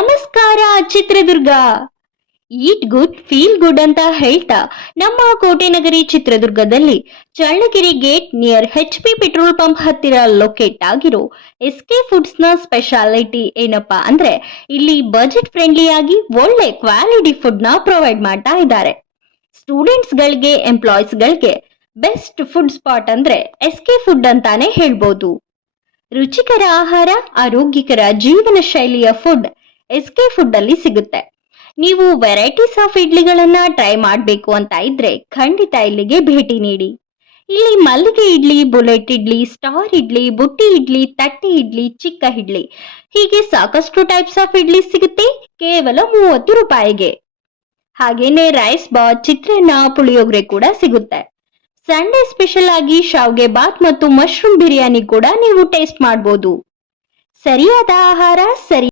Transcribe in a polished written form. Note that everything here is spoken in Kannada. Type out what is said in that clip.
ನಮಸ್ಕಾರ ಚಿತ್ರದುರ್ಗ. ಈಟ್ ಗುಡ್ ಫೀಲ್ ಗುಡ್ ಅಂತ ಹೇಳ್ತಾ ನಮ್ಮ ಕೋಟೆನಗರಿ ಚಿತ್ರದುರ್ಗದಲ್ಲಿ Challakere gate near HP petrol pump ಹತ್ತಿರ ಲೊಕೇಟ್ ಆಗಿರೋ SK ಫುಡ್ಸ್ ನ ಸ್ಪೆಷಾಲಿಟಿ ಏನಪ್ಪಾ ಅಂದ್ರೆ ಇಲ್ಲಿ ಬಜೆಟ್ ಫ್ರೆಂಡ್ಲಿ ಆಗಿ ಒಳ್ಳೆ ಕ್ವಾಲಿಟಿ ಫುಡ್ ನ ಪ್ರೊವೈಡ್ ಮಾಡ್ತಾ ಇದ್ದಾರೆ. ಸ್ಟೂಡೆಂಟ್ಸ್ ಗಳಿಗೆ ಎಂಪ್ಲಾಯೀಸ್ ಗಳಿಗೆ ಬೆಸ್ಟ್ ಫುಡ್ ಸ್ಪಾಟ್ ಅಂದ್ರೆ SK ಫುಡ್ ಅಂತಾನೆ ಹೇಳ್ಬೋದು. ರುಚಿಕರ ಆಹಾರ, ಆರೋಗ್ಯಕರ ಜೀವನ ಶೈಲಿಯ ಫುಡ್ SK ಫುಡ್ ಅಲ್ಲಿ ಸಿಗುತ್ತೆ. ನೀವು ವೆರೈಟೀಸ್ ಆಫ್ ಇಡ್ಲಿಗಳನ್ನ ಟ್ರೈ ಮಾಡಬೇಕು ಅಂತ ಇದ್ರೆ ಖಂಡಿತ ಇಲ್ಲಿಗೆ ಭೇಟಿ ನೀಡಿ. ಇಲ್ಲಿ ಮಲ್ಲಿಗೆ ಇಡ್ಲಿ, ಬುಲೆಟ್ ಇಡ್ಲಿ, ಸ್ಟಾರ್ ಇಡ್ಲಿ, ಬುಟ್ಟಿ ಇಡ್ಲಿ, ತಟ್ಟೆ ಇಡ್ಲಿ, ಚಿಕ್ಕ ಇಡ್ಲಿ ಹೀಗೆ ಸಾಕಷ್ಟು ಟೈಪ್ಸ್ ಆಫ್ ಇಡ್ಲಿ ಸಿಗುತ್ತೆ ಕೇವಲ 30 ರೂಪಾಯಿಗೆ. ಹಾಗೇನೆ ರೈಸ್ ಬಾತ್, ಚಿತ್ರಾನ್ನ, ಪುಳಿಯೋಗರೆ ಕೂಡ ಸಿಗುತ್ತೆ. ಸಂಡೇ ಸ್ಪೆಷಲ್ ಆಗಿ ಶಾವ್ಗೆ ಬಾತ್ ಮತ್ತು ಮಶ್ರೂಮ್ ಬಿರಿಯಾನಿ ಕೂಡ ನೀವು ಟೇಸ್ಟ್ ಮಾಡಬಹುದು. ಸರಿಯಾದ ಆಹಾರ, ಸರಿ